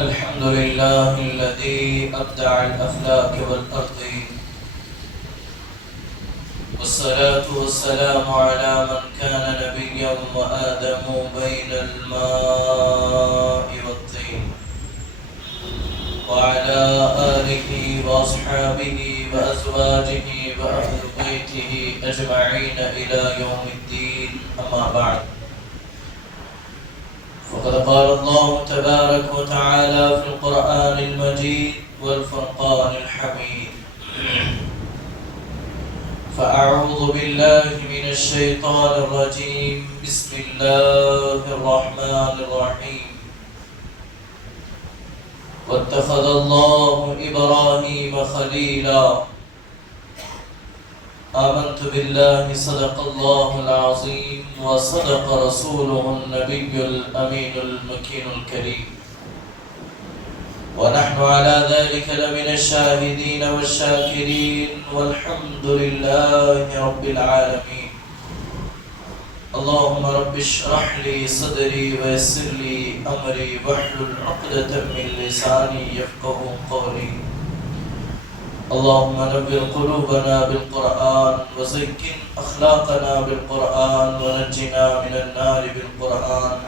الحمد لله الذي أبدع الأفلاك والأرض، والصلاة والسلام على من كان نبيا وآدم بين الماء والطين، وعلى آله وأصحابه وأزواجه وأهل بيته أجمعين إلى يوم الدين. أما بعد، فقد قال الله تبارك وتعالى في القرآن المجيد والفرقان الحميد: فأعوذ بالله من الشيطان الرجيم. بسم الله الرحمن الرحيم. واتخذ الله إبراهيم خليلا. آمنت بالله صدق الله العظيم وصدق رسوله النبي الأمين المكين الكريم، ونحن على ذلك لمن الشاهدين والشاكرين، والحمد لله رب العالمين. اللهم رب اشرح لي صدري ويسر لي أمري واحلل عقدة من لساني يفقهوا قولي. اللهم نبّر قلوبنا بالقرآن وزكّن أخلاقنا بالقرآن ونجنا من النار بالقرآن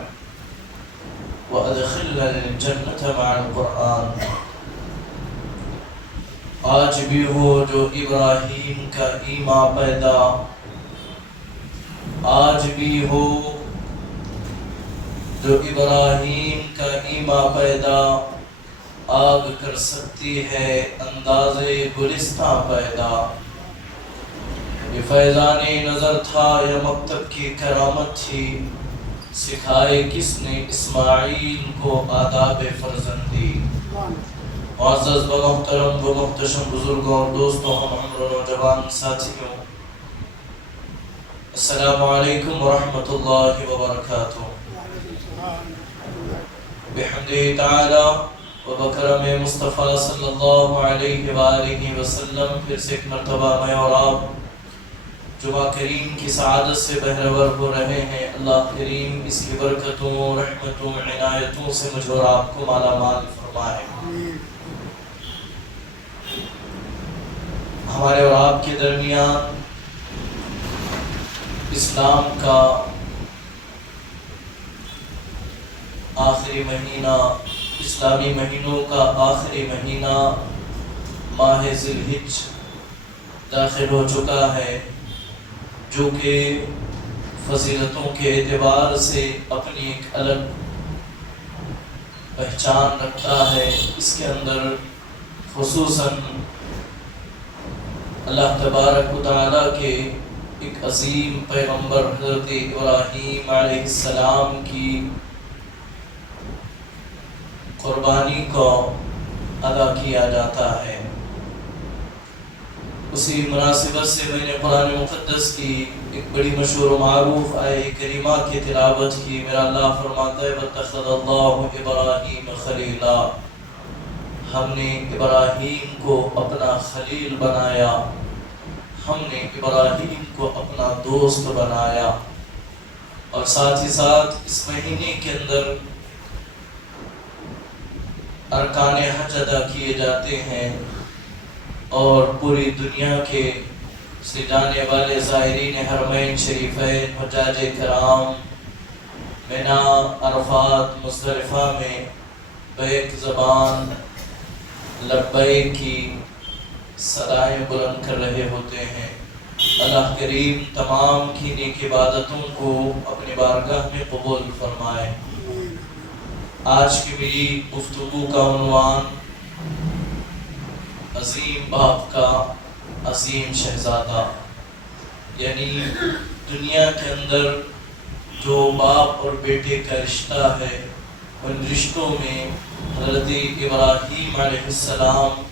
وأدخلنا الجنة مع القرآن. آج بھی ہو جو ابراہیم کا ایمان پیدا، آج بھی ہو جو ابراہیم کا ایمان پیدا، آگ کر سکتی ہے انداز گلستہ پیدا. یہ فیضان نظر تھا یا مکتب کی کرامت تھی، سکھائے کس نے اسماعیل کو آداب فرزندی. معزز و محترم و محتشم بزرگوں اور دوستوں، ہم عمر و نوجوان ساتھیوں، السلام علیکم ورحمۃ اللہ وبرکاتہ. بحمدہ تعالی وبکرم مصطفیٰ صلی اللہ علیہ وآلہ وسلم، پھر سے ایک مرتبہ میں اور آپ جمعہ کریم کی سعادت سے بہرور ہو رہے ہیں. اللہ کریم اس کی برکتوں، رحمتوں، عنایتوں سے مجھ اور آپ کو مالا مال فرمائے. ہمارے اور آپ کے درمیان اسلام کا آخری مہینہ، اسلامی مہینوں کا آخری مہینہ ماہ ذی الحج داخل ہو چکا ہے، جو کہ فضیلتوں کے اعتبار سے اپنی ایک الگ پہچان رکھتا ہے. اس کے اندر خصوصاً اللہ تبارک و تعالیٰ کے ایک عظیم پیغمبر حضرت ابراہیم علیہ السلام کی قربانی کو ادا کیا جاتا ہے. اسی مناسبت سے میں نے قرآن مقدس کی ایک بڑی مشہور و معروف آیہ کریمہ کی تلاوت کی. میرا اللہ فرماتا ہے: وَاتَّخَذَ اللَّهُ إِبْرَاهِيمَ خَلِيلًا. ہم نے ابراہیم کو اپنا خلیل بنایا، ہم نے ابراہیم کو اپنا دوست بنایا. اور ساتھ ہی ساتھ اس مہینے کے اندر ارکان حج ادا کیے جاتے ہیں، اور پوری دنیا کے سے جانے والے زائرین حرمین شریفین، حجاج کرام مینا، عرفات، مزدلفہ میں بیک زبان لبیک کی صدائیں بلند کر رہے ہوتے ہیں. اللہ کریم تمام کی نیک عبادتوں کو اپنی بارگاہ میں قبول فرمائے. آج کی میری گفتگو کا عنوان عظیم باپ کا عظیم شہزادہ، یعنی دنیا کے اندر جو باپ اور بیٹے کا رشتہ ہے، ان رشتوں میں حضرت ابراہیم علیہ السلام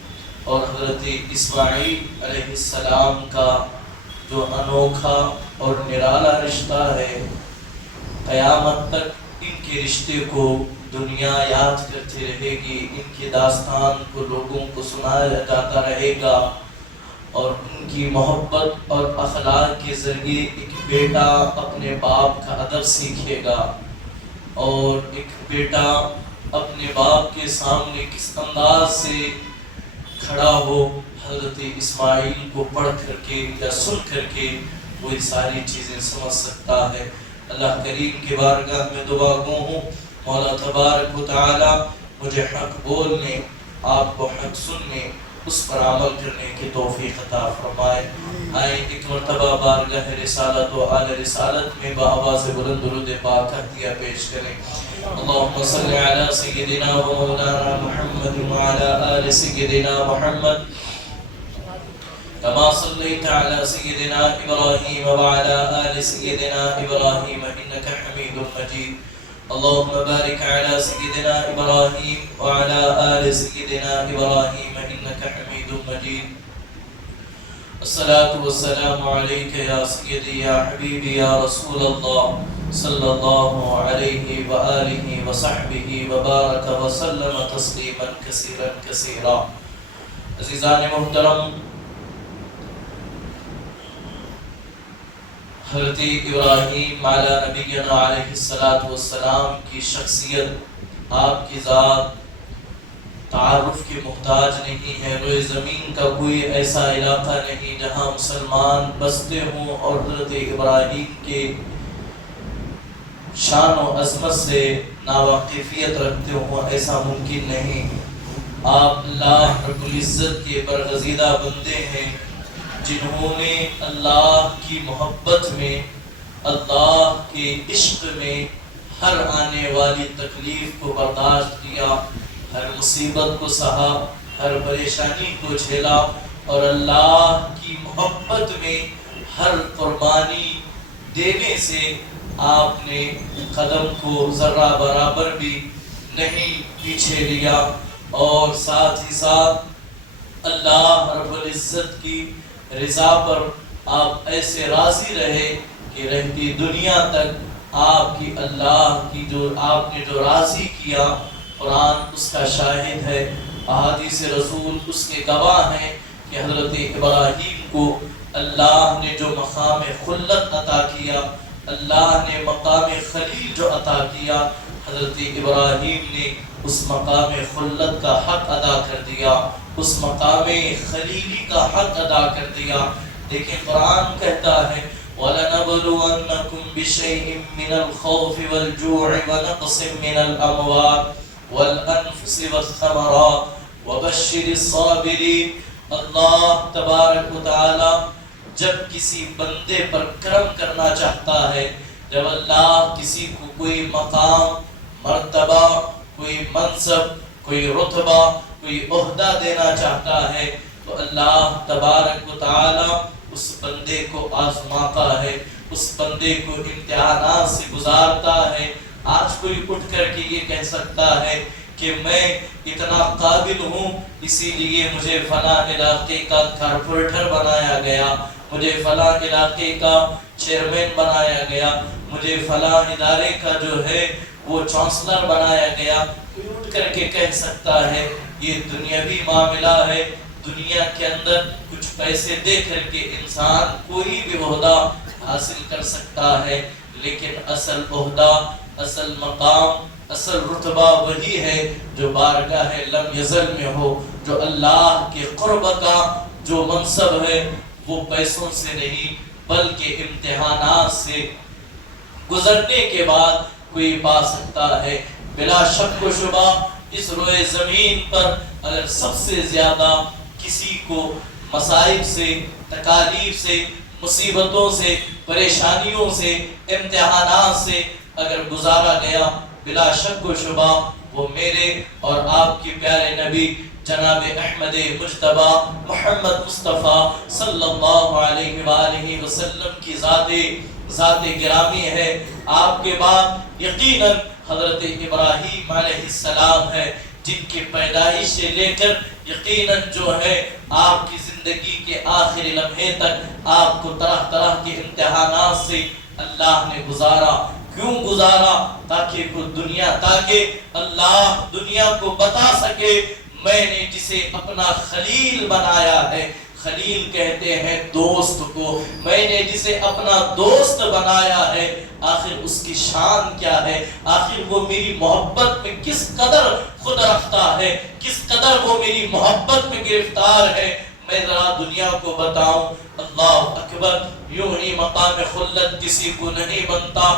اور حضرت اسماعیل علیہ السلام کا جو انوکھا اور نرالا رشتہ ہے، قیامت تک ان کے رشتے کو دنیا یاد کرتی رہے گی. ان کی داستان کو لوگوں کو سنایا جاتا رہے گا، اور ان کی محبت اور اخلاق کے ذریعے ایک بیٹا اپنے باپ کا ادب سیکھے گا، اور ایک بیٹا اپنے باپ کے سامنے کس انداز سے کھڑا ہو، حضرت اسماعیل کو پڑھ کر کے یا سن کر کے وہ ساری چیزیں سمجھ سکتا ہے۔ اللہ کریم کی بارگاہ میں دعا گو ہوں، مولا تبارک و تعالی مجھے حق بولنے، آپ کو حق سننے، اس پر عمل کرنے کی توفیق عطا فرمائے۔ آئیں ایک مرتبہ بارگاہ رسالت و آل رسالت میں بآواز بلند درود پاک عطیہ پیش کریں۔ اللہم صلی علی سیدنا و مولانا محمد وعلی آل سیدنا محمد كما صليت على سيدنا إبراهيم وعلى آل سيدنا إبراهيم إنك حميد مجيد اللهم بارك على سيدنا إبراهيم وعلى آل سيدنا إبراهيم إنك حميد مجيد الصلاة والسلام عليك يا سيدي يا حبيبي يا رسول الله صلى الله عليه وآله وصحبه وبارك وسلم تسليما كثيرا كثيرا۔ عزیزان محترم، حضرت ابراہیم علی نبینا علیہ السلام کی شخصیت، آپ کی ذات تعارف کی محتاج نہیں ہے۔ روئے زمین کا کوئی ایسا علاقہ نہیں جہاں مسلمان بستے ہوں اور حضرت ابراہیم کے شان و عظمت سے ناواقفیت رکھتے ہوں، ایسا ممکن نہیں۔ آپ اللہ رب العزت کے برگزیدہ بندے ہیں جنہوں نے اللہ کی محبت میں، اللہ کے عشق میں ہر آنے والی تکلیف کو برداشت کیا، ہر مصیبت کو سہا، ہر پریشانی کو جھیلا، اور اللہ کی محبت میں ہر قربانی دینے سے آپ نے قدم کو ذرہ برابر بھی نہیں پیچھے لیا، اور ساتھ ہی ساتھ اللہ رب العزت کی رضا پر آپ ایسے راضی رہے کہ رہتی دنیا تک آپ کی اللہ کی جو آپ نے جو راضی کیا، قرآن اس کا شاہد ہے، احادیث رسول اس کے گواہ ہیں کہ حضرت ابراہیم کو اللہ نے جو مقام خلت عطا کیا، اللہ نے مقام خلیل جو عطا کیا، حضرت ابراہیم نے اس مقام خلت کا حق ادا کر دیا، اس مقام خلیلی کا حق ادا کر دیا۔ لیکن قرآن کہتا ہے وَلَنَبْلُوَنَّكُمْ بِشَيْءٍ مِّنَ الْخَوْفِ وَالْجُوعِ وَنَقْصٍ مِّنَ الْأَمْوَالِ وَالْأَنفُسِ وَالثَّمَرَاتِ وَبَشِّرِ الصَّابِرِينَ۔ اللہ تبارک و تعالی جب کسی بندے پر کرم کرنا چاہتا ہے، جب اللہ کسی کو کوئی مقام، مرتبہ، کوئی منصب، کوئی رتبہ، کوئی عہدہ دینا چاہتا ہے، تو اللہ تبارک و تعالی اس بندے کو آزماتا ہے، اس بندے کو امتحانات سے گزارتا ہے۔ آج کوئی اٹھ کر کے یہ کہہ سکتا ہے کہ میں اتنا قابل ہوں، اسی لیے مجھے فلاں علاقے کا کارپوریٹر بنایا گیا، مجھے فلاں علاقے کا چیئرمین بنایا گیا، مجھے فلاں ادارے کا جو ہے وہ چانسلر بنایا گیا۔ کوئی اٹھ کر کے کہہ سکتا ہے یہ دنیاوی معاملہ ہے، دنیا کے اندر کچھ پیسے دے کر کے انسان کوئی بھی عہدہ حاصل کر سکتا ہے، لیکن اصل عہدہ، اصل مقام، اصل رتبہ وہی ہے جو بارگاہ لم یزل میں ہو، جو اللہ کے قرب کا جو منصب ہے وہ پیسوں سے نہیں بلکہ امتحانات سے گزرنے کے بعد کوئی پا سکتا ہے۔ بلا شک و شبہ اس روئے زمین پر اگر سب سے زیادہ کسی کو مصائب سے، تکالیف سے، مصیبتوں سے، پریشانیوں سے، امتحانات سے اگر گزارا گیا، بلا شک و شبہ وہ میرے اور آپ کے پیارے نبی جناب احمد مجتبی محمد مصطفیٰ صلی اللہ علیہ وآلہ وسلم کی ذات گرامی ہے۔ آپ کے بعد یقیناً حضرت ابراہیم علیہ السلام ہے، جن کی پیدائش سے لے کر یقیناً جو ہے آپ کی زندگی کے آخری لمحے تک آپ کو طرح طرح کے امتحانات سے اللہ نے گزارا۔ کیوں گزارا؟ تاکہ اللہ دنیا کو بتا سکے میں نے جسے اپنا خلیل بنایا ہے، خلیل کہتے ہیں دوست کو، میں نے جسے اپنا دوست بنایا ہے آخر اس کی شان کیا ہے، آخر وہ میری محبت میں کس قدر خود رکھتا ہے، کس قدر وہ میری محبت میں گرفتار ہے، میں ذرا دنیا کو بتاؤں۔ اللہ اکبر، یوں ہی مقام خلت کسی کو نہیں بنتا،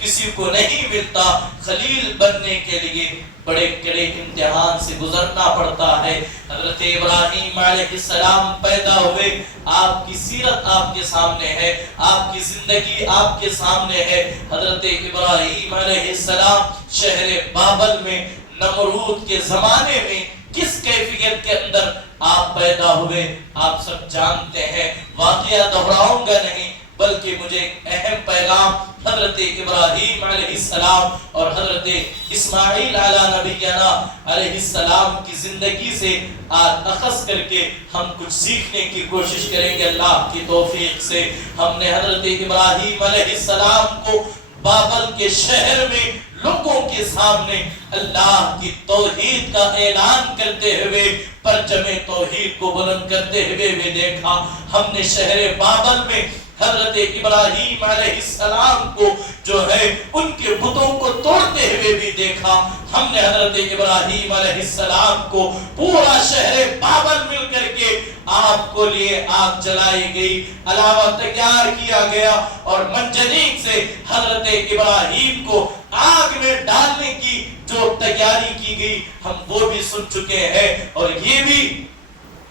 کسی کو نہیں ملتا۔ خلیل بننے کے لیے بڑے کڑے امتحان سے گزرنا پڑتا ہے۔ حضرت ابراہیم علیہ السلام پیدا ہوئے، آپ کی سیرت آپ کے سامنے ہے، آپ کی زندگی آپ کے سامنے ہے۔ حضرت ابراہیم علیہ السلام شہر بابل میں نمرود کے زمانے میں کس کیفیت کے اندر آپ پیدا ہوئے آپ سب جانتے ہیں، واقعہ دہراؤں گا نہیں، بلکہ مجھے ایک اہم پیغام حضرت ابراہیم علیہ السلام اور حضرت اسماعیل علی نبینا علیہ السلام کی زندگی سے آج اخذ کر کے ہم کچھ سیکھنے کی کوشش کریں گے۔ اللہ کی توفیق سے ہم نے حضرت ابراہیم علیہ السلام کو بابل کے شہر میں لوگوں کے سامنے اللہ کی توحید کا اعلان کرتے ہوئے، پرچم توحید کو بلند کرتے ہوئے بھی دیکھا۔ ہم نے شہر بابل میں حضرت ابراہیم علیہ السلام کو جو ہے ان کے بتوں کو توڑتے ہوئے بھی دیکھا۔ ہم نے حضرت ابراہیم علیہ السلام کو پورا شہر بابل مل کر کے آپ کو لیے آگ جلائی گئی، علاوہ تیار کیا گیا، اور منجنیق سے حضرت ابراہیم کو آگ میں ڈالنے کی جو تیاری کی گئی ہم وہ بھی سن چکے ہیں۔ اور یہ بھی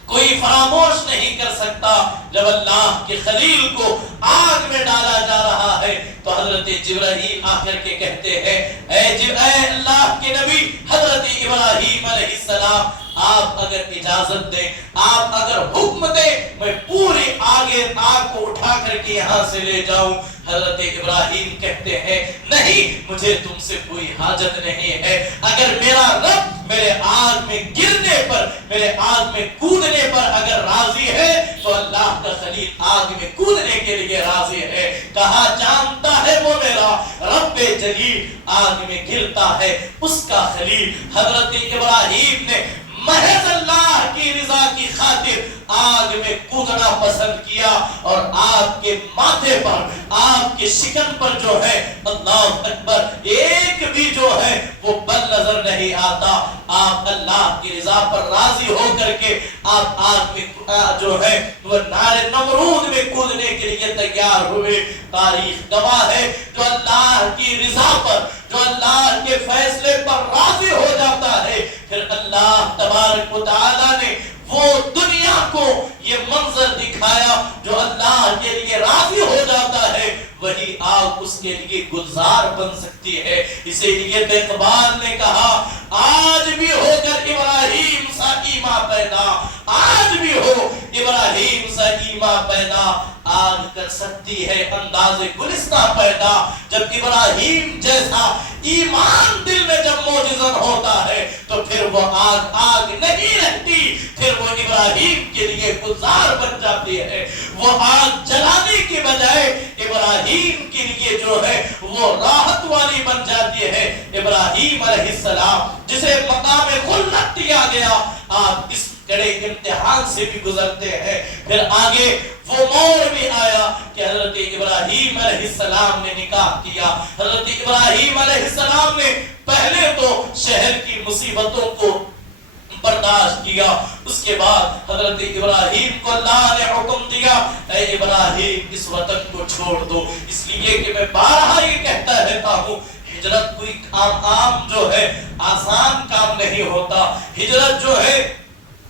کوئی فراموش نہیں کر سکتا، جب اللہ کے خلیل کو آگ میں ڈالا جا رہا ہے تو حضرت جبرائیل آ کر کے کہتے ہیں اے اللہ کے نبی حضرت ابراہیم علیہ السلام، آپ اگر اجازت دیں، آپ اگر حکم دیں، میں پوری آگ کو اٹھا کر کے یہاں سے لے جاؤں۔ حضرت ابراہیم کہتے ہیں نہیں، مجھے تم سے کوئی حاجت نہیں ہے، اگر میرا رب میرے آگ میں گرنے پر، میرے آگ میں کودنے پر اگر راضی ہے تو اللہ کا خلیل آگ میں کودنے کے لیے راضی ہے۔ کہا جانتا ہے وہ میرا رب جلیل آگ میں گرتا ہے، اس کا خلیل حضرت ابراہیم نے محض اللہ کی رضا کی خاطر آگ میں کودنا پسند کیا، اور آپ کے ماتھے پر، آپ کے شکن پر جو ہے اللہ اکبر ایک بھی جو ہے وہ بل نظر نہیں آتا۔ آپ اللہ کی رضا پر راضی ہو کر کے آپ آگ میں جو ہے وہ نار نمرود میں کودنے کے لیے تیار ہوئے۔ تاریخ گواہ ہے جو اللہ کی رضا پر، جو اللہ کے فیصلے پر راضی ہو جاتا ہے، پھر اللہ تبارک و تعالی نے وہ دنیا کو یہ منظر دکھایا، جو اللہ کے لیے راضی ہو جاتا ہے وہی آگ اس کے لیے گلزار بن سکتی ہے۔ اسی لیے اقبال نے کہا آج بھی ہو کر ابراہیم سا ایمان پیدا، آج بھی ہو ابراہیم سا ایمان پیدا، آگ کر سکتی ہے انداز گلستہ پیدا۔ جب ابراہیم جیسا ایمان دل میں جب موجزن ہوتا ہے تو پھر وہ آگ نہیں رہتی، پھر وہ ابراہیم کے لیے گلزار بن جاتی ہے۔ وہ آگ جلانے کے بجائے ابراہیم کے لیے جو ہے وہ راحت والی بن جاتی ہے۔ ابراہیم علیہ السلام جسے مقام خلت دیا گیا، آپ اس کڑے امتحان سے بھی گزرتے ہیں۔ پھر آگے وہ موڑ بھی آیا کہ حضرت ابراہیم علیہ السلام نے نکاح کیا۔ حضرت ابراہیم علیہ السلام نے پہلے تو شہر کی مصیبتوں کو برداشت کیا، اس کے بعد حضرت ابراہیم کو اللہ نے حکم دیا اے ابراہیم اس وطن کو چھوڑ دو، اس لیے کہ میں بارہا یہ کہتا رہتا ہوں ہجرت کوئی عام جو ہے آسان کام نہیں ہوتا، ہجرت جو ہے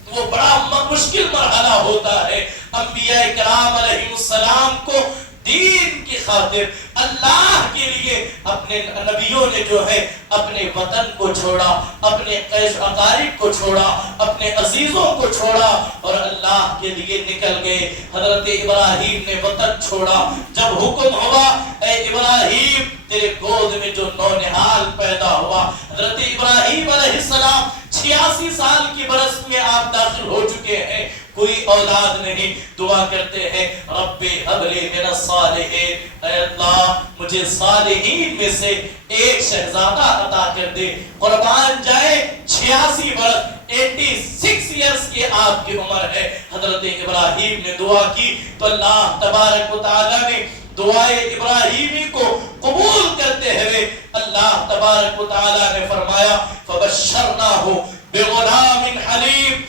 وہ بڑا مشکل مرحلہ ہوتا ہے۔ انبیاء کرام علیہ السلام کو دین کی خاطر اللہ کے لیے اپنے نبیوں نے جو ہے اپنے وطن کو چھوڑا، اپنے قیس اقارب کو چھوڑا، اپنے عزیزوں کو چھوڑا اور اللہ کے لیے نکل گئے۔ حضرت ابراہیم نے وطن چھوڑا، جب حکم ہوا اے ابراہیم تیرے گود میں جو نونہال پیدا ہوا، حضرت ابراہیم علیہ السلام 86 سال کی برس میں آپ داخل ہو چکے ہیں، کوئی اولاد نہیں، دعا کرتے ہیں رب ہب لی من الصالحین، اے اللہ مجھے صالحین میں سے ایک شہزادہ عطا کر دے۔ قربان جائے 86 برس 86 ایئرز کی آپ کی عمر ہے۔ حضرت ابراہیم نے دعا کی تو اللہ تبارک و تعالی نے دعائے ابراہیمی کو قبول کرتے ہوئے اللہ تبارک و تعالی نے فرمایا فبشرناہ بغلام حلیم،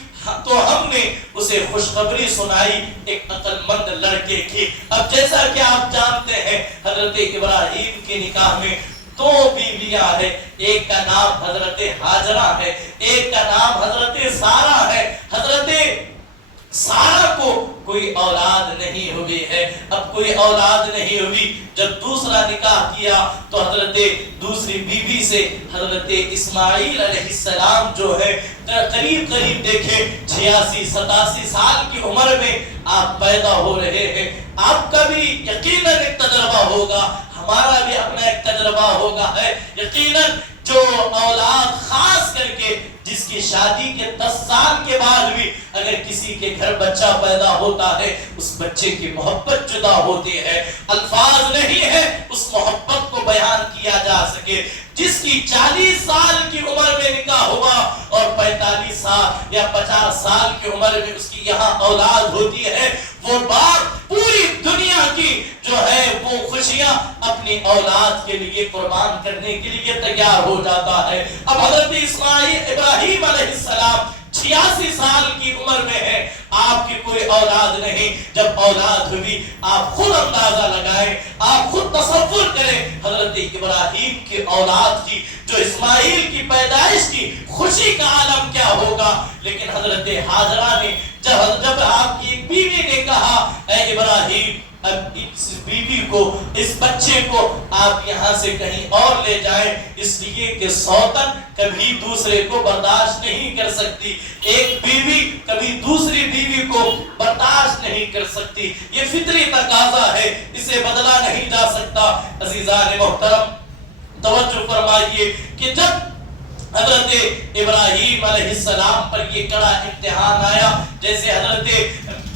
تو ہم نے اسے خوشخبری سنائی ایک عقل مند لڑکے کی۔ اب جیسا کہ آپ جانتے ہیں حضرت ابراہیم کے نکاح میں دو بیویاں ہیں، ایک کا نام حضرت ہاجرہ ہے، ایک کا نام حضرت سارہ ہے۔ حضرت سارہ کو کوئی اولاد نہیں ہوئی ہے، اب کوئی اولاد نہیں ہوئی، جب دوسرا نکاح کیا تو حضرت دوسری بیوی سے حضرت اسماعیل علیہ السلام جو ہے قریب دیکھیں 86-87 سال کی عمر میں آپ پیدا ہو رہے ہیں۔ آپ کا بھی یقیناً ایک تجربہ ہوگا، ہمارا بھی اپنا ایک تجربہ ہوگا ہے، یقیناً جو اولاد خاص کر کے جس کی شادی کے 10 سال کے بعد بھی اگر کسی کے گھر بچہ پیدا ہوتا ہے اس بچے کی محبت جدا ہوتی ہے، الفاظ نہیں ہے اس محبت کو بیان کیا جا سکے۔ جس کی 40 سال کی عمر میں نکاح ہوا اور 45 سال یا 50 سال کی عمر میں اس کی یہاں اولاد ہوتی ہے، وہ باپ پوری دنیا کی جو ہے وہ خوشیاں اپنی اولاد کے لیے قربان کرنے کے لیے تیار ہو جاتا ہے۔ اب حضرت اسماعیل ابراہیم علیہ السلام 86 سال کی عمر میں ہے، آپ کی کوئی اولاد نہیں، جب اولاد ہوئی آپ خود اندازہ لگائیں، آپ خود تصور کریں حضرت ابراہیم کی اولاد کی جو اسماعیل کی پیدائش کی خوشی کا عالم کیا ہوگا۔ لیکن حضرت ہاجرہ نے جب آپ کی بیوی نے کہا اے ابراہیم اب اس بیوی کو اس بچے کو آپ یہاں سے کہیں اور لے جائیں، اس لیے کہ سوتن کبھی دوسرے کو برداشت نہیں کر سکتی، ایک بیوی کبھی دوسری بیوی کو برداشت نہیں کر سکتی، یہ فطری تقاضا ہے، اسے بدلا نہیں جا سکتا۔ عزیزان محترم توجہ فرمائیے کہ جب حضرت ابراہیم علیہ السلام پر یہ کڑا امتحان آیا، جیسے حضرت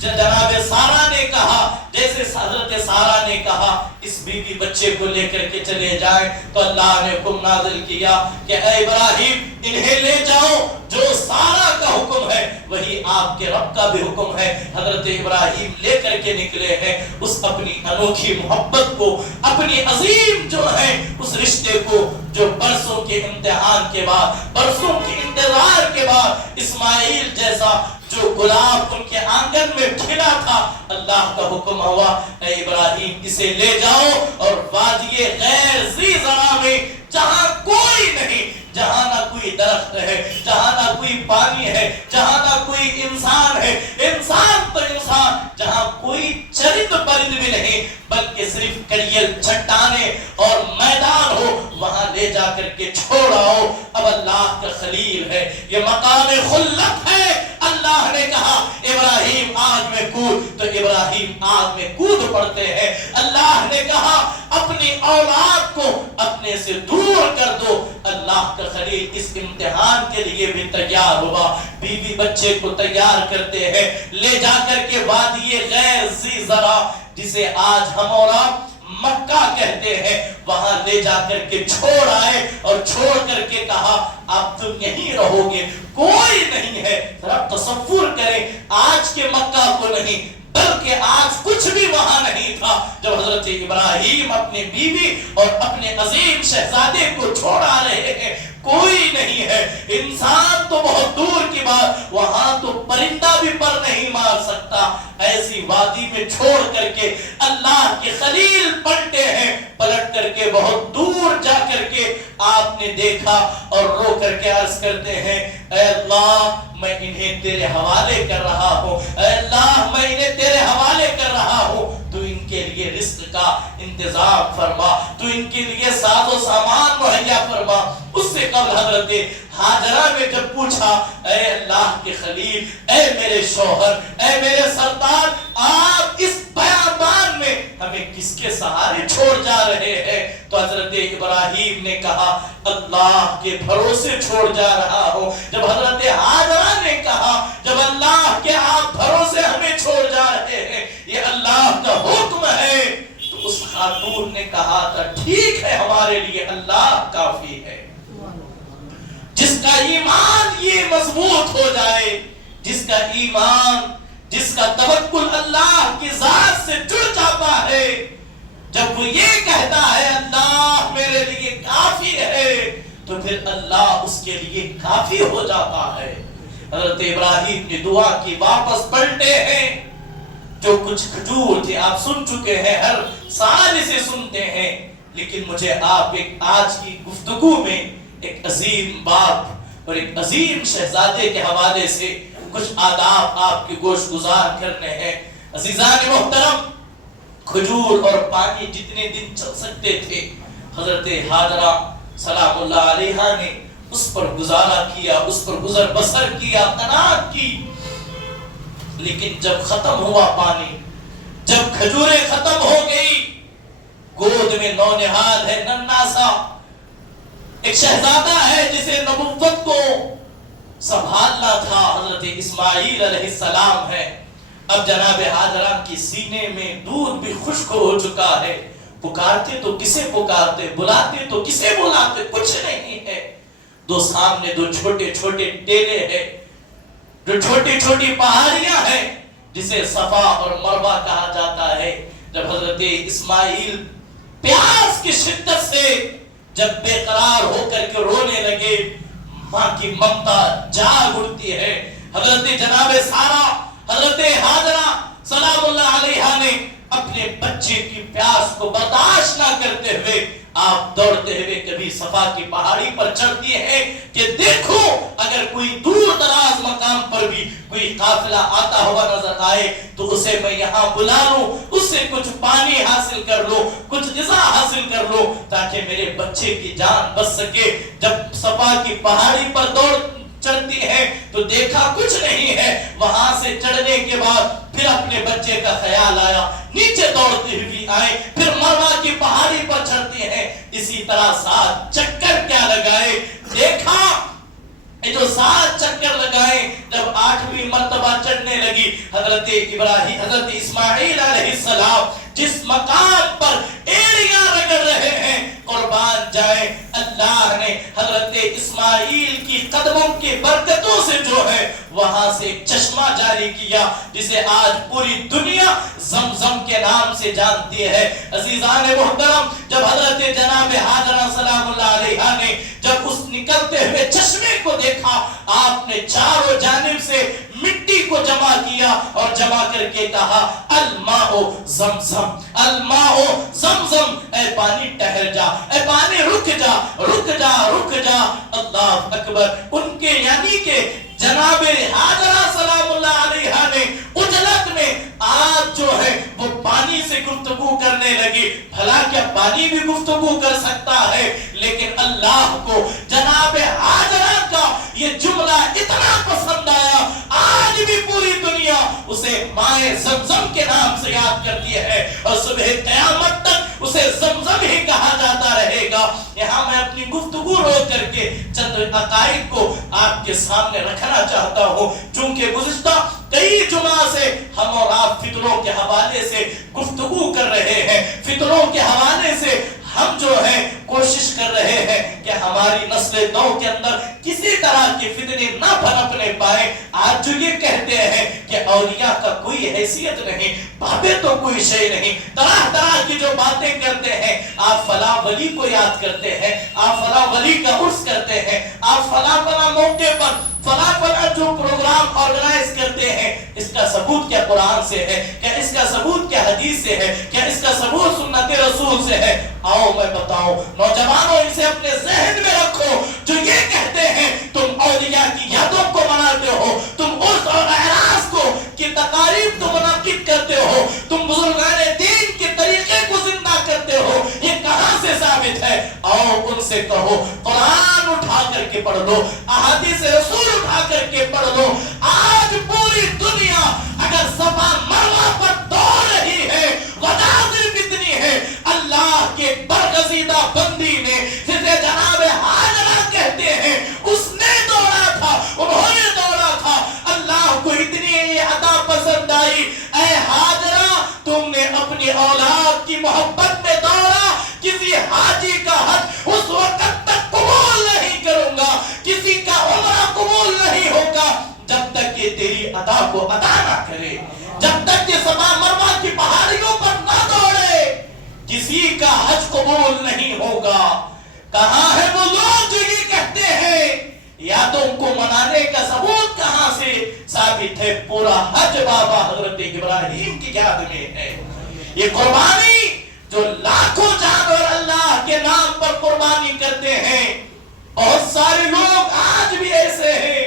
جناب سارہ نے کہا، جیسے حضرت سارہ نے کہا اس بیوی بچے کو لے کر کے چلے جائیں، تو اللہ نے حکم نازل کیا کہ اے ابراہیم انہیں لے جاؤ، جو سارہ کا حکم ہے وہی آپ کے رب کا بھی حکم ہے۔ حضرت ابراہیم لے کر کے نکلے ہیں اس اپنی انوکھی محبت کو، اپنی عظیم جو ہے اس رشتے کو، جو برسوں کے امتحان کے بعد، برسوں کے انتظار کے بعد اسماعیل جیسا جو گلاب ان کے آنگن میں کھلا تھا، اللہ کا حکم ہوا اے ابراہیم اسے لے جاؤ اور وادی غیر ذی زرع میں جہاں کوئی نہیں، جہاں نہ کوئی درخت ہے، جہاں نہ کوئی پانی ہے، جہاں نہ کوئی انسان ہے، انسان تو انسان، جہاں کوئی چرند پرند بھی نہیں بلکہ صرف کڑیل چٹانیں اور میدان ہو، وہاں لے جا کر کے چھوڑ آؤ۔ اب اللہ کا خلیل ہے، یہ مقام خلت ہے، اللہ نے کہا ابراہیم آگ میں کود، تو ابراہیم آگ میں کود پڑتے ہیں۔ اللہ نے کہا اپنی اولاد کو اپنے سے دور کر دو، اللہ کا خلیل اس امتحان کے لیے بھی تیار ہوا، بیوی بچے کو تیار کرتے ہیں، لے جا کر کے وادی غیر ذی زرع جسے آج ہم اور آپ مکہ کہتے ہیں، وہاں لے جا کر کے چھوڑ آئے اور چھوڑ کر کے کہا اب تم یہیں رہو گے، کوئی نہیں ہے۔ ذرا تصور کریں آج کے مکہ کو نہیں بلکہ آج کچھ بھی وہاں نہیں تھا جب حضرت ابراہیم اپنی بیوی اور اپنے عظیم شہزادے کو چھوڑ آ رہے ہیں، کوئی نہیں ہے، انسان تو بہت دور کی بات، وہاں تو پرندہ بھی پر نہیں مار سکتا، ایسی وادی میں چھوڑ کر کے اللہ کے خلیل پلٹے ہیں، پلٹ کر کے بہت دور جا کر کے آپ نے دیکھا اور رو کر کے عرض کرتے ہیں اے اللہ میں انہیں تیرے حوالے کر رہا ہوں، اے اللہ میں انہیں تیرے حوالے کر رہا ہوں، تو ان کے لیے رزق کا انتظام فرما، تو ان کے لیے ساز و سامان مہیا فرما۔ اس سے قبل حضرت ہاجرہ نے جب پوچھا اے اللہ کے خلیل، اے میرے شوہر، اے میرے سردار، آپ اس بیابان میں ہمیں کس کے سہارے چھوڑ جا رہے ہیں؟ تو حضرت ابراہیم نے کہا اللہ کے بھروسے چھوڑ جا رہا ہوں۔ جب حضرت ہاجرہ نے کہا جب اللہ کے آپ بھروسے ہمیں چھوڑ جا رہے ہیں، یہ اللہ کا حکم ہے، تو اس خاتون نے کہا تھا ٹھیک ہے ہمارے لیے اللہ کافی ہے۔ جس کا ایمان یہ مضبوط ہو جائے، جس کا ایمان جس کا توکل اللہ کی ذات سے جڑ جاتا ہے، جب وہ یہ کہتا ہے اللہ میرے لیے کافی ہے، تو پھر اللہ اس کے لیے کافی ہو جاتا ہے۔ حضرت ابراہیم نے دعا کی، واپس پلٹے ہیں، جو کچھ کھجور تھے آپ سن چکے ہیں، ہر سال اسے سنتے ہیں، لیکن مجھے آپ ایک آج کی گفتگو میں ایک عظیم باپ اور ایک عظیم شہزادے کے حوالے سے کچھ آداب آپ کے گوش گزار کرنے ہیں۔ عزیزان محترم، کھجور اور پانی جتنے دن چل سکتے تھے، حضرت حاجرہ سلام اللہ علیہا نے اس پر گزارا کیا، اس پر گزر بسر کیا، قناعت کی۔ لیکن جب ختم ہوا پانی، جب کھجوریں ختم ہو گئی، گود میں نونہال ہے، ننھا سا ایک شہزادہ ہے جسے نبوت کو سنبھالنا تھا، حضرت اسماعیل علیہ السلام ہے۔ اب جناب حاجرہ کی سینے میں دودھ بھی خشک ہو چکا ہے، پکارتے تو کسے پکارتے، بلاتے تو کسے بلاتے، کچھ نہیں ہے۔ دو سامنے دو چھوٹے چھوٹے ٹیلے ہیں، جو چھوٹی چھوٹی پہاڑیاں ہیں، جسے صفا اور مروہ کہا جاتا ہے۔ جب حضرت اسماعیل پیاس کی شدت سے جب بے قرار ہو کر کے رونے لگے، ماں کی ممتا جاگ اٹھتی ہے۔ حضرت جناب سارا، حضرت حاجرہ سلام اللہ علیہا نے اپنے بچے کی پیاس کو برداشت نہ کرتے ہوئے آپ دوڑتے ہوئے کبھی صفا کی پہاڑی پر چڑھتی ہے کہ دیکھو اگر کوئی دور دراز مقام پر بھی کوئی قافلہ آتا ہوا نظر آئے تو اسے میں یہاں بلا لوں، اس سے کچھ پانی حاصل کر لو، کچھ غذا حاصل کر لو تاکہ میرے بچے کی جان بچ سکے۔ جب صفا کی پہاڑی پر دوڑ چڑھتی ہے تو دیکھا کچھ نہیں ہے، وہاں سے چڑھنے کے بعد پھر اپنے بچے کا خیال آیا، نیچے دوڑتی ہوئی آئے، پھر مروہ کی پہاڑی پر چڑھتی ہے۔ اسی طرح 7 چکر کیا لگائے، دیکھا یہ جو 7 چکر لگائے، جب 8ویں مرتبہ چڑھنے لگی، حضرت ابراہیم، حضرت اسماعیل علیہ السلام جس مقام پر ایڑیاں رگڑ رہے ہیں، قربان جائے اللہ نے حضرت اسماعیل کی قدموں کی برکتوں سے جو ہے وہاں سے ایک چشمہ جاری کیا جسے آج پوری دنیا زمزم کے نام سے جانتی ہے۔ عزیزان محترم، جب حضرت جناب حاجرہ سلام اللہ علیہا نے جب اس نکلتے ہوئے چشمے کو دیکھا، آپ نے چاروں جانب سے مٹی کو جمع کیا اور جمع کر کے کہا الماء زمزم، الماء زمزم، اے پانی ٹھہر جا، اے پانی رک جا، رک جا، رک جا۔ اللہ اکبر۔ ان کے یعنی کہ جناب حاجرہ سلام اللہ علیہا نے اجلت میں آج جو ہے وہ پانی سے گفتگو کرنے لگی، بھلا کیا پانی بھی گفتگو کر سکتا ہے؟ لیکن اللہ کو جناب حاجرہ کا یہ جملہ اتنا پسند آیا، آج بھی پوری دنیا اسے مائے زمزم کے نام سے یاد کرتی ہے اور صبح قیامت تک اسے زمزم ہی کہا جاتا رہے گا۔ یہاں میں اپنی گفتگو روک کر کے چند عقائد کو آپ کے سامنے رکھنا چاہتا ہوں، چونکہ گزشتہ کئی جمعہ سے ہم اور آپ فطروں کے حوالے سے گفتگو کر رہے ہیں، فطروں کے حوالے سے ہم جو ہے کوشش کر رہے ہیں کہ ہماری نسل نو کے اندر کسی طرح کی فتنے نہ پنپنے پائے۔ آج جو یہ کہتے ہیں کہ اولیاء کا کوئی حیثیت نہیں، بابے تو کوئی شے نہیں، طرح طرح کی جو باتیں کرتے ہیں، آپ فلاں ولی کو یاد کرتے ہیں، آپ فلاں ولی کا عرس کرتے ہیں، آپ فلاں فلاں موقع پر فلاں فلاں جو پروگرام آرگنائز کرتے ہیں، اس کا ثبوت کیا قرآن سے ہے؟ کیا اس کا ثبوت کیا حدیث سے ہے؟ کیا اس کا ثبوت سنت رسول سے ہے؟ آؤ میں بتاؤں، نوجوانوں اسے اپنے ذہن میں رکھو، جو یہ کہتے ہیں تم اولیاء کی یادوں کو مناتے ہو، تم عرس اور اعراس کو کی تقاریب کو منعقد کرتے ہو، تم بزرگان دین کے طریقے کو زندہ کرتے ہو، یہ کہاں سے ثابت ہے؟ آؤ ان سے کہو قرآن اٹھا کر کے پڑھ لو، احادیث رسول اٹھا کر کے پڑھ لو۔ آج پوری دنیا اگر صفا مروہ پر دوڑ رہی ہے، وجہ صرف اتنی ہے، اللہ کے برگزیدہ بندی نے جسے جناب حاجرہ کہتے ہیں، اس نے دوڑا تھا، انہوں نے دوڑا تھا۔ اللہ کو اتنی یہ عطا پسند آئی، اے حاجرہ تم نے اپنی اولاد کی محبت میں دوڑا، کسی حاجی کا حج اس وقت تک قبول نہیں کروں گا، کسی کا عمرہ قبول نہیں ہوگا جب تک کہ تیری عطا کو عطا نہ کرے، جب تک کہ صفا مروہ کی پہاڑیوں پر نہ دوڑے کسی کا حج قبول نہیں ہوگا۔ کہاں ہے وہ لوگ جو یہ کہتے ہیں؟ یا تو ان کو منانے کا ثبوت کہاں سے ثابت ہے؟ پورا حج بابا حضرت ابراہیم کی یاد میں ہے۔ یہ قربانی جو لاکھوں جانور اللہ کے نام پر قربانی کرتے ہیں، بہت سارے لوگ آج بھی ایسے ہیں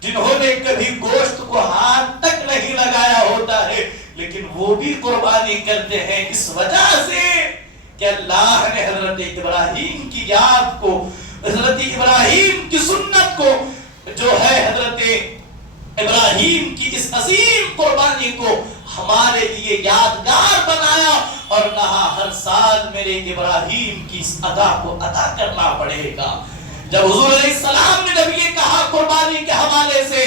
جنہوں نے کبھی گوشت کو ہاتھ تک نہیں لگایا ہوتا ہے، لیکن وہ بھی قربانی کرتے ہیں اس وجہ سے کہ اللہ نے حضرت ابراہیم کی یاد کو، حضرت ابراہیم کی سنت کو جو ہے حضرت ابراہیم کی اس عظیم قربانی کو ہمارے لیے یادگار بنایا اور کہا ہر سال میرے ابراہیم کی اس ادا کو ادا کرنا پڑے گا۔ جب حضور علیہ السلام نے جب یہ کہا قربانی کے حوالے سے،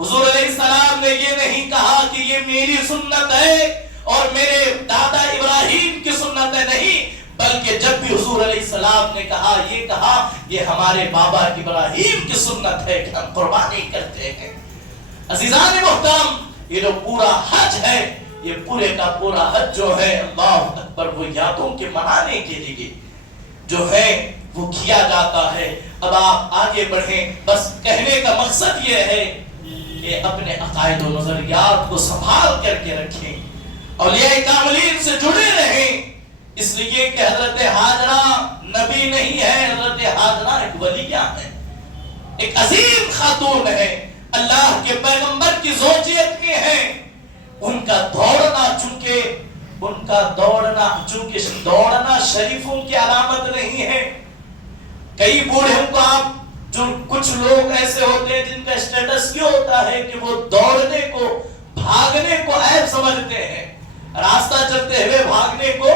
حضور علیہ السلام نے یہ نہیں کہا کہ یہ میری سنت ہے اور میرے دادا ابراہیم کی سنت ہے، نہیں، بلکہ جب بھی حضور علیہ السلام نے کہا یہ ہمارے بابا ابراہیم کی سنت ہے کہ ہم قربانی کرتے ہیں۔ عزیزان محترم، یہ جو پورا حج ہے، یہ پورے کا پورا حج جو ہے اللہ اکبر، وہ یادوں کے منانے کے لیے جو ہے وہ کیا جاتا ہے۔ اب آپ آگے بڑھیں، بس کہنے کا مقصد یہ ہے کہ اپنے عقائد و نظریات کو سنبھال کر کے رکھیں، اولیاء کاملین سے جڑے رہیں، اس لیے کہ حضرت ہاجرہ نبی نہیں ہے، حضرت ہاجرہ ایک ولیہ ہے، ایک عظیم خاتون ہے، اللہ کے پیغمبر کی زوجیت میں ہے۔ ان کا دوڑنا شریفوں کی علامت نہیں ہے۔ کئی بوڑھوں کو آپ جو کچھ لوگ ایسے ہوتے ہیں جن کا اسٹیٹس یہ ہوتا ہے کہ وہ دوڑنے کو، بھاگنے کو عیب سمجھتے ہیں، راستہ چلتے ہوئے بھاگنے کو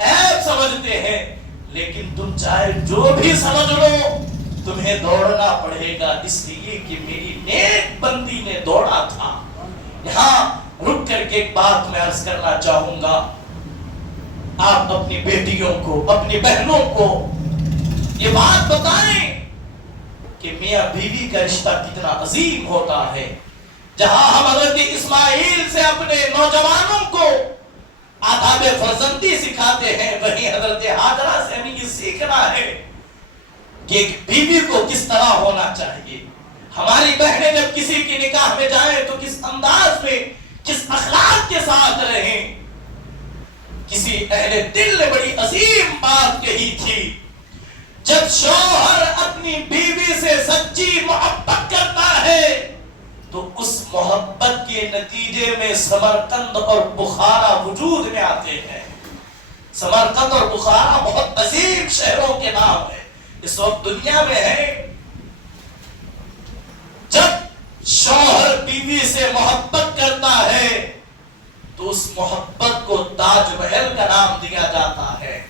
عیب سمجھتے ہیں، لیکن تم چاہے جو بھی سمجھ لو تمہیں دوڑنا پڑے گا، اس لیے کہ میری نیک بندی نے دوڑا تھا۔ یہاں رک کر کے ایک بات میں عرض کرنا چاہوں گا، آپ اپنی بیٹیوں کو، اپنی بہنوں کو یہ بات بتائیں کہ میاں بیوی کا رشتہ کتنا عظیم ہوتا ہے۔ جہاں ہم حضرت اسماعیل سے اپنے نوجوانوں کو آداب فرزندی سکھاتے ہیں، وہیں حضرت ہاجرہ سے ہمیں یہ سیکھنا ہے کہ ایک بیوی کو کس طرح ہونا چاہیے۔ ہماری بہنیں جب کسی کی نکاح میں جائیں تو کس انداز میں، کس اخلاق کے ساتھ رہیں۔ کسی اہل دل نے بڑی عظیم بات کہی تھی، جب شوہر اپنی بیوی سے سچی محبت کرتا ہے تو اس محبت کے نتیجے میں سمرقند اور بخارا وجود میں آتے ہیں۔ سمرقند اور بخارا بہت عظیم شہروں کے نام ہیں، اس وقت دنیا میں ہے۔ جب شوہر بیوی سے محبت کرتا ہے تو اس محبت کو تاج محل کا نام دیا جاتا ہے۔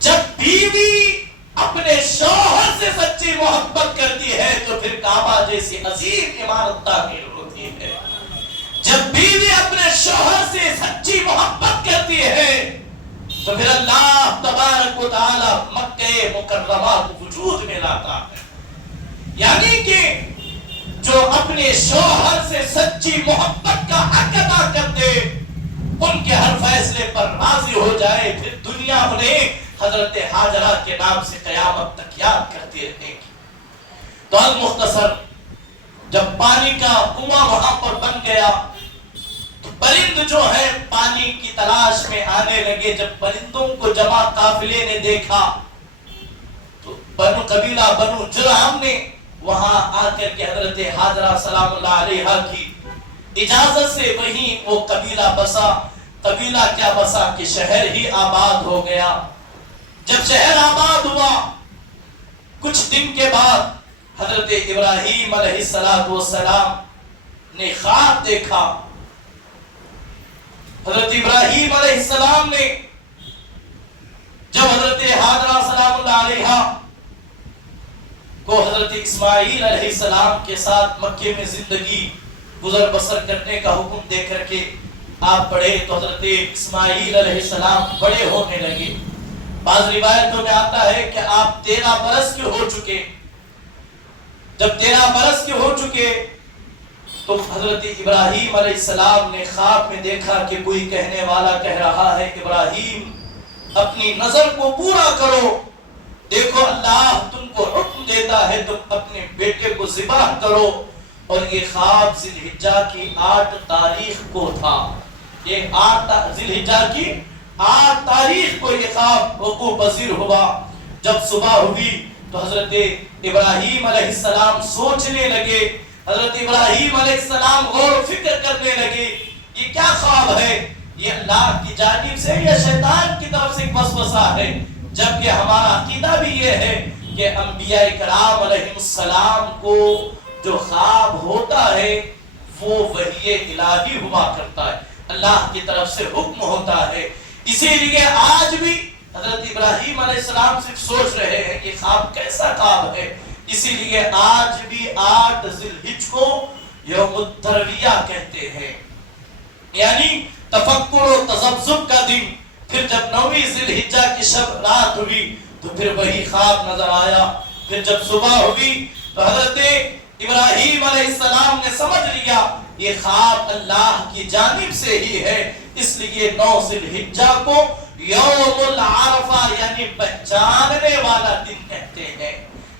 جب بیوی اپنے شوہر سے سچی محبت کرتی ہے تو پھر کعبہ جیسی عظیم عمارت تعمیر ہوتی ہے۔ جب بیوی اپنے شوہر سے سچی محبت کرتی ہے تو پھر اللہ تبارک و تعالی مکہ مکرمہ کو وجود میں لاتا ہے۔ یعنی کہ جو اپنے شوہر سے سچی محبت کا حق ادا کرتے، ان کے ہر فیصلے پر راضی ہو جائے، پھر دنیا انہیں حضرت ہاجرہ کے نام سے قیامت تک یاد کرتی رہے گی۔ تو المختصر، جب پانی کا کنواں وہاں پر بن گیا تو پرند جو ہے پانی کی تلاش میں آنے لگے۔ جب پرندوں کو جمع قافلے نے دیکھا تو قبیلہ بنو جرہم نے وہاں آ کر کے حضرت ہاجرہ سلام اللہ علیہا کی اجازت سے وہیں وہ قبیلہ بسا۔ قبیلہ کیا بسا کہ شہر ہی آباد ہو گیا۔ جب شہر آباد ہوا، کچھ دن کے بعد حضرت ابراہیم علیہ السلام نے خواب دیکھا۔ حضرت ابراہیم علیہ السلام نے جب حضرت ہاجرہ سلام اللہ علیہا کو حضرت اسماعیل علیہ السلام کے ساتھ مکے میں زندگی گزر بسر کرنے کا حکم دے کر کے آپ بڑھے تو حضرت اسماعیل علیہ السلام بڑے ہونے لگے۔ بعض روایتوں میں آتا ہے کہ آپ 13 برس کے ہو چکے۔ جب 13 برس کے ہو چکے تو حضرت ابراہیم علیہ السلام نے خواب میں دیکھا کہ کوئی کہنے والا کہہ رہا ہے ابراہیم اپنی نظر کو پورا کرو، دیکھو اللہ تم کو حکم دیتا ہے تم اپنے بیٹے کو ذبح کرو۔ اور یہ خواب ذی الحجہ کی 8 تاریخ کو تھا، یہ 8 ذی الحجہ کی 8 تاریخ کو یہ خواب وقوع پذیر ہوا۔ جب صبح ہوئی تو حضرت ابراہیم علیہ السلام سوچنے لگے، حضرت ابراہیم علیہ السلام غور و فکر کرنے لگے یہ کیا خواب ہے، یہ اللہ کی جانب سے یا شیطان کی طرف سے وسوسہ ہے؟ جبکہ ہمارا عقیدہ بھی یہ ہے کہ انبیاء کرام علیہ السلام کو جو خواب ہوتا ہے وہ وحی الہی ہوا کرتا ہے، اللہ کی طرف سے حکم ہوتا ہے۔ اسی لیے آج بھی حضرت ابراہیم علیہ السلام صرف سوچ رہے ہیں کہ خواب کیسا خواب ہے، اسی لیے آج بھی 8 ذی الحجہ کو یوم الترویہ کہتے ہیں، یعنی تفکر و تذبذب کا دن۔ پھر جب 9ویں ذی الحجہ کی شب رات ہوئی تو پھر وہی خواب نظر آیا۔ پھر جب صبح ہوئی تو حضرت ابراہیم علیہ السلام نے سمجھ لیا یہ خواب اللہ کی جانب سے ہی ہے، اس لیے 9 ذی الحجہ کو یوم العرفہ یعنی پہچاننے والا دن کہتے ہیں۔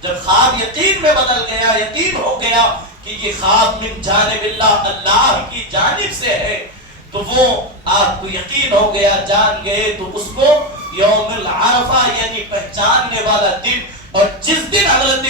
جب خواب یقین میں بدل گیا، یقین ہو گیا کہ یہ خواب من جانب اللہ کی جانب سے ہے، تو وہ آپ کو یقین ہو گیا، جان گئے، تو اس کو یوم العرفہ یعنی پہچاننے والا دن۔ اور جس دن حضرت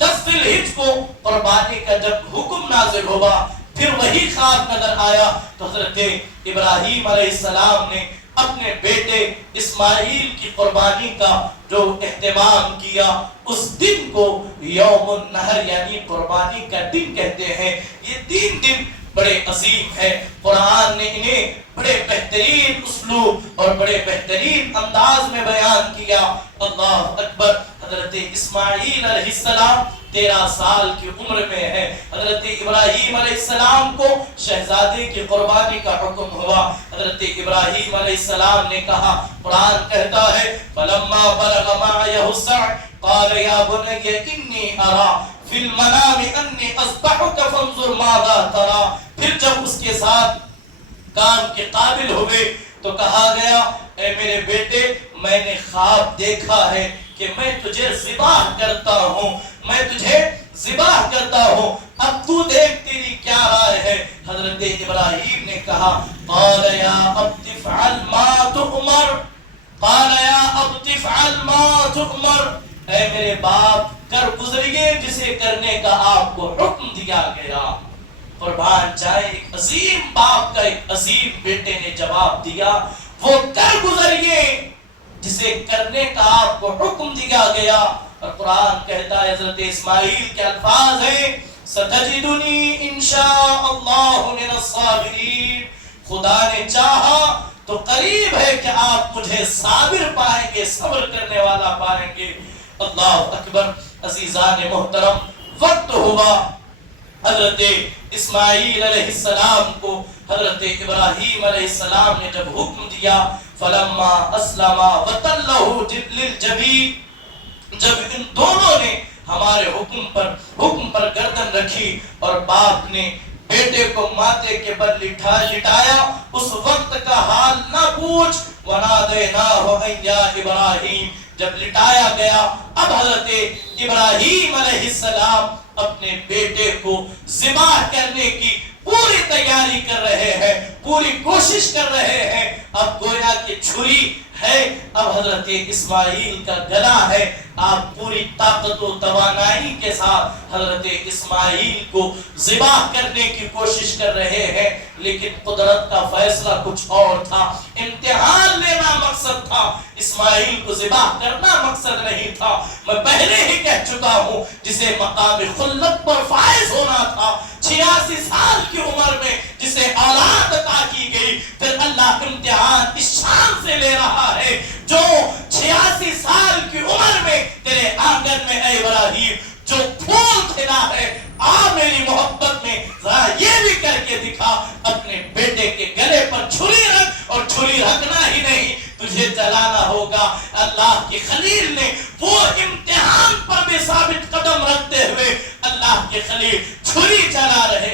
10 ذی الحجہ کو قربانی کا جب حکم نازل ہوا پھر وہی خواب نظر آیا تو حضرت ابراہیم علیہ السلام نے اپنے بیٹے اسماعیل کی قربانی کا جو اہتمام کیا، اس دن کو یوم النحر یعنی قربانی کا دن کہتے ہیں۔ یہ 3 دن بڑے عظیم ہے، قرآن نے انہیں بڑے بہترین اسلوب اور بڑے بہترین انداز میں بیان کیا۔ اللہ اکبر۔ حضرت اسماعیل علیہ السلام 13 سال کی عمر میں ہے، حضرت ابراہیم علیہ السلام کو شہزادے کی قربانی کا حکم ہوا۔ حضرت ابراہیم علیہ السلام نے کہا، قرآن کہتا ہے فَلَمَّا بَلَغَ مَعَيَهُ السَّعْيُ قَالَ يَا بُنَيَّ إِنِّي أَرَىٰ فِي الْمَنَامِ أَنِّي أَذْبَحُكَ فَانظُرْ مَاذَا تَرَىٰ۔ پھر جب اس کے ساتھ کام کے قابل ہوئے تو کہا گیا، اے میرے بیٹے میں نے خواب دیکھا ہے کہ میں تجھے ذبح کرتا ہوں، میں تجھے ذبح کرتا ہوں، اب تو دیکھ تیری کیا رائے ہے۔ حضرت ابراہیم نے کہا، قال یا ابت افعل ما تؤمر، قال یا ابت افعل ما تؤمر، اے میرے باپ کر گزریے جسے کرنے کا آپ کو حکم دیا گیا۔ قربان جائے، ایک عظیم باپ کا ایک عظیم بیٹے نے جواب دیا، وہ کر گزریے جسے کرنے کا آپ کو حکم دیا گیا۔ اور قرآن کہتا ہے، حضرت اسماعیل کے الفاظ ہیں، ستجدنی انشاء اللہ من الصابرین، خدا نے چاہا تو قریب ہے کہ آپ مجھے صابر پائیں گے، صبر کرنے والا پائیں گے۔ اللہ اکبر۔ عزیزان محترم، وقت ہوا حضرت اسماعیل علیہ السلام کو حضرت ابراہیم علیہ السلام نے جب حکم دیا، فلما اسلما وتلہ للجبین، جب ان دونوں نے ہمارے حکم پر گردن رکھی اور باپ نے بیٹے کو ماتھے کے بل لٹایا، اس وقت کا حال نہ پوچھ، ونادیناہ ان یا ابراہیم، جب لٹایا گیا اب حضرت ابراہیم علیہ السلام اپنے بیٹے کو ذبح کرنے کی پوری تیاری کر رہے ہیں، پوری کوشش کر رہے ہیں۔ اب گویا کہ چھری ہے، اب حضرت اسماعیل کا گلا ہے، آپ پوری طاقت و توانائی کے ساتھ حضرت اسماعیل کو ذبح کرنے کی کوشش کر رہے ہیں، لیکن قدرت کا فیصلہ کچھ اور تھا۔ امتحان لینا مقصد تھا، اسماعیل کو ذبح کرنا مقصد نہیں تھا۔ میں پہلے ہی کہہ چکا ہوں، جسے مقام خلت پر فائز ہونا تھا، 86 سال کی عمر میں جسے اولاد عطا کی گئی، پھر اللہ امتحان اس شان سے لے رہا ہے جو 86 سال کی عمر میں تیرے آنگن میں اے ابراہیم جو پھول کھلا ہے، آ میری محبت میں ذرا یہ بھی کر کے دکھا، اپنے بیٹے کے گلے پر چھری رکھ، اور چھری رکھنا ہی نہیں تجھے جلانا ہوگا۔ اللہ کے خلیل نے وہ امتحان پر بھی ثابت قدم رکھتے ہوئے اللہ کے خلیل چھری چلا رہے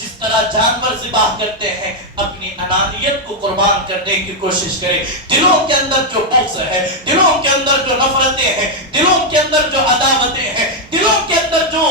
جس طرح جانور ذبح کرتے ہیں اپنی انانیت کو قربان کرنے کی کوشش کریں. دلوں کے اندر جو بغض ہے، دلوں کے اندر جو نفرتیں ہیں، دلوں کے اندر جو عداوتیں ہیں، دلوں کے اندر جو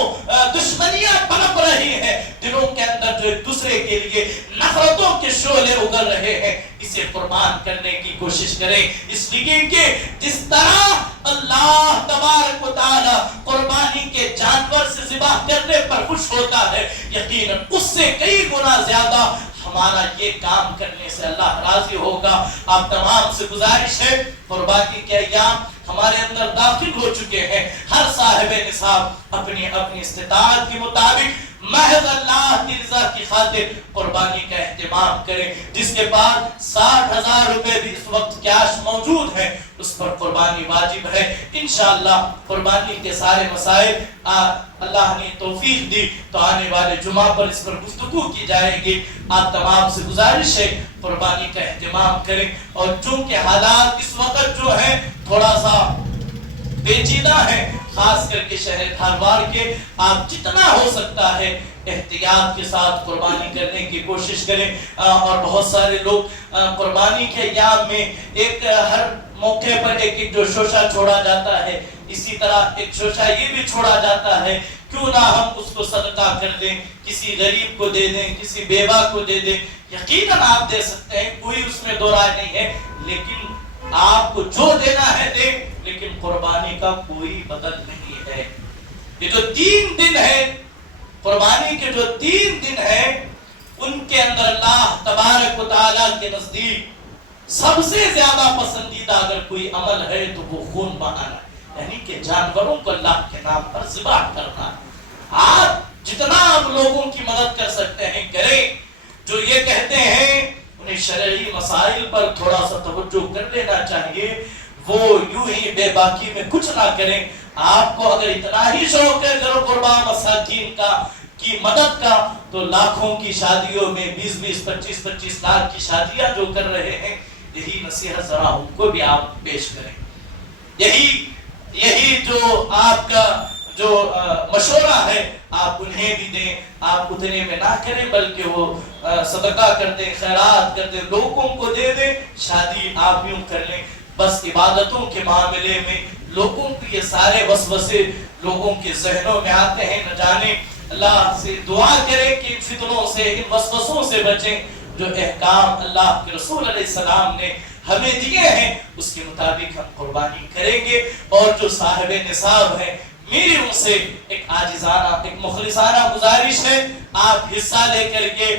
دشمنیاں پنپ رہی ہیں، دلوں کے اندر جو ایک دوسرے کے لیے نفرتوں کے شعلے اگل رہے ہیں، اسے قربان کرنے کی کوشش کریں. اس لیے کہ جس طرح اللہ تبارک و تعالی قربانی کے جانور سے ذبح کرنے پر خوش ہوتا ہے، یقیناً اس سے کئی گنا زیادہ ہمارا یہ کام کرنے سے اللہ راضی ہوگا. آپ تمام سے گزارش ہے، قربانی کے ایام ہمارے اندر داخل ہو چکے ہیں. ہر صاحب نصاب اپنی اپنی استطاعت کے مطابق محض اللہ کی رضا کی خاطر قربانی کا اہتمام کریں. جس کے پاس 60,000 روپے بھی اس وقت کیش موجود ہے، اس پر قربانی واجب ہے. انشاءاللہ قربانی کے سارے مسائل اللہ نے توفیق دی تو آنے والے جمعہ پر اس پر گفتگو کی جائے گی. آپ تمام سے گزارش ہے قربانی کا اہتمام کریں. اور چونکہ حالات اس وقت جو ہے تھوڑا سا پیچیدہ ہے، خاص کر کے شہر دھارواڑ کے، آپ جتنا ہو سکتا ہے احتیاط کے ساتھ قربانی کرنے کی کوشش کریں. اور بہت سارے لوگ قربانی کے ایام میں ایک ہر موقع پر ایک جو شوشہ چھوڑا جاتا ہے، اسی طرح ایک شوشہ یہ بھی چھوڑا جاتا ہے کیوں نہ ہم اس کو صدقہ کر دیں، کسی غریب کو دے دیں، کسی بیوہ کو دے دیں. یقیناً آپ دے سکتے ہیں، کوئی اس میں دو رائے نہیں ہے، لیکن آپ کو جو دینا ہے دیں، لیکن قربانی کا کوئی بدل نہیں ہے. یہ جو 3 دن ہے قربانی کے، جو 3 دن ہے ان کے اندر اللہ تبارک و تعالیٰ کے نزدیک سب سے زیادہ پسندیدہ اگر کوئی عمل ہے تو وہ خون بہانا، یعنی کہ جانوروں کو اللہ کے نام پر ذبح کرنا. آپ جتنا آپ لوگوں کی مدد کر سکتے ہیں کریں. جو یہ کہتے ہیں انہیں شرعی مسائل پر تھوڑا سا توجہ کر لینا چاہیے، وہ یوں ہی بے باکی میں کچھ نہ کریں. آپ کو اگر اتنا ہی شوق ہے گھر قربان مساکین کی مدد کا، تو لاکھوں کی شادیوں میں 20-20 25-25 لاکھ کی شادیاں جو کر رہے ہیں، یہی نصیحت ذرا ان کو بھی آپ پیش کریں. یہی جو آپ کا جو مشورہ ہے آپ انہیں بھی دیں. آپ اتنے میں نہ کریں بلکہ وہ صدقہ کر دیں، خیرات کر دیں، لوگوں کو دے دیں. شادی آپ یوں کر لیں. بس عبادتوں کے معاملے میں لوگوں کو یہ سارے وسوسے لوگوں کے ذہنوں میں آتے ہیں، نہ جانے. اللہ سے دعا کریں کہ ان فتنوں سے، ان وسوسوں سے بچیں. جو احکام اللہ کے رسول علیہ السلام نے ہمیں دیے ہیں اس کے مطابق ہم قربانی کریں گے. اور جو صاحب نصاب ہیں، میری ان سے ایک عاجزانہ، ایک مخلصانہ گزارش ہے، آپ حصہ لے کر کے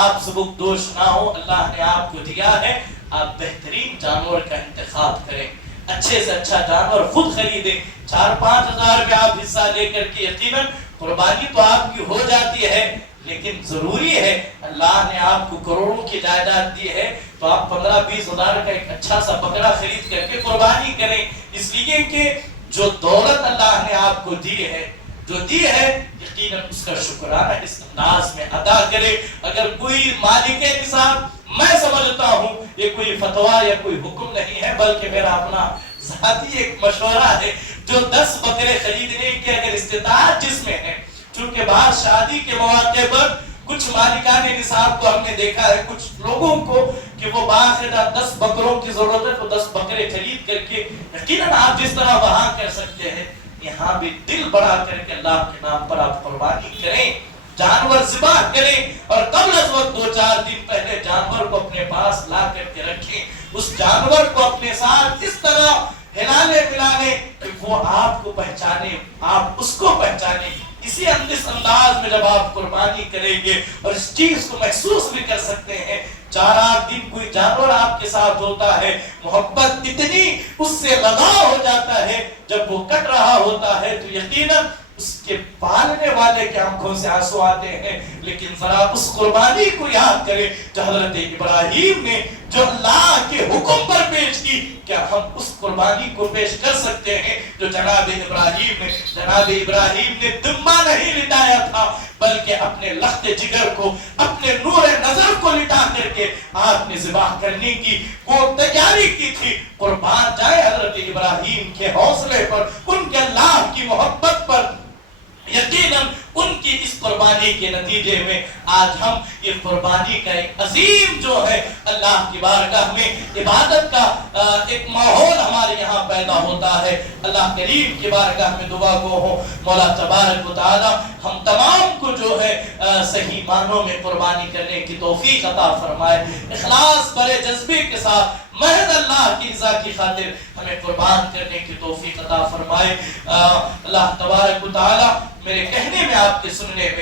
آپ سبک دوش نہ ہو. اللہ نے آپ کو دیا ہے، آپ بہترین جانور کا انتخاب کریں، اچھے سے اچھا جانور خود خریدیں. 4-5 ہزار میں آپ حصہ لے کر کے یقیناً قربانی تو آپ کی ہو جاتی ہے، لیکن ضروری ہے اللہ نے آپ کو کروڑوں کی جائیداد دی ہے تو آپ 15-20 ہزار کا ایک اچھا سا بکرا خرید کر کے قربانی کریں. اس لیے کہ جو دولت اللہ نے آپ کو دی ہے، جو دی ہے، یقیناً اس کا شکرانہ اس انداز میں ادا کرے. اگر کوئی مالک نصاب، میں سمجھتا ہوں یہ کوئی فتویٰ یا کوئی حکم نہیں ہے بلکہ میرا اپنا ذاتی ایک مشورہ ہے، جو 10 بکرے خریدنے کی اگر استطاعت جس میں ہے، چونکہ بعض شادی کے مواقع پر کچھ مالکان نصاب کو ہم نے دیکھا ہے، کچھ لوگوں کو کہ وہ باقاعدہ 10 بکروں کی ضرورت ہے تو 10 بکرے خرید کر کے، یقیناً آپ جس طرح وہاں کر سکتے ہیں یہاں بھی دل بڑا کر کے اللہ کے نام پر آپ قربانی کریں، جانور ذبح کریں. اور قبل از وقت 2-4 دن پہلے جانور کو اپنے پاس لا کر کے رکھیں. اس جانور کو اپنے ساتھ اس طرح ہلانے ملانے کہ وہ آپ کو پہچانے، آپ اس کو پہچانے. اسی انداز میں جب آپ قربانی کریں گے اور اس چیز کو محسوس بھی کر سکتے ہیں، 4-8 دن کوئی جانور آپ کے ساتھ ہوتا ہے، محبت اتنی اس سے لگاؤ ہو جاتا ہے، جب وہ کٹ رہا ہوتا ہے تو یقیناً اس کے پالنے والے کے آنکھوں سے آنسو آتے ہیں. لیکن ذرا اس قربانی کو یاد کریں جو حضرت ابراہیم نے جو اللہ کے حکم پر پیش کی. کیا ہم اس قربانی کو پیش کر سکتے ہیں جو جناب ابراہیم نے دمہ نہیں لٹایا تھا بلکہ اپنے لخت جگر کو، اپنے نور نظر کو لٹا کر کے آپ نے ذبح کرنے کی کو تیاری کی تھی. قربان جائے حضرت ابراہیم کے حوصلے پر، ان کے اللہ کی محبت پر. یقیناً ان کی اس قربانی قربانی کے نتیجے میں آج ہم یہ قربانی کا ایک عظیم جو ہے اللہ کی بارگاہ میں عبادت کا ایک ماحول ہمارے یہاں پیدا ہوتا ہے. اللہ کریم کی بارگاہ میں دعا گو ہوں مولا تبارک و تعالی ہم تمام کو جو ہے صحیح معنوں میں قربانی کرنے کی توفیق عطا فرمائے. اخلاص بڑے جذبے کے ساتھ محض اللہ کی رضا کی خاطر ہمیں قربان کرنے کی توفیق عطا فرمائے. اللہ تبارک و تعالی میرے کہنے میں آپ کے سننے میں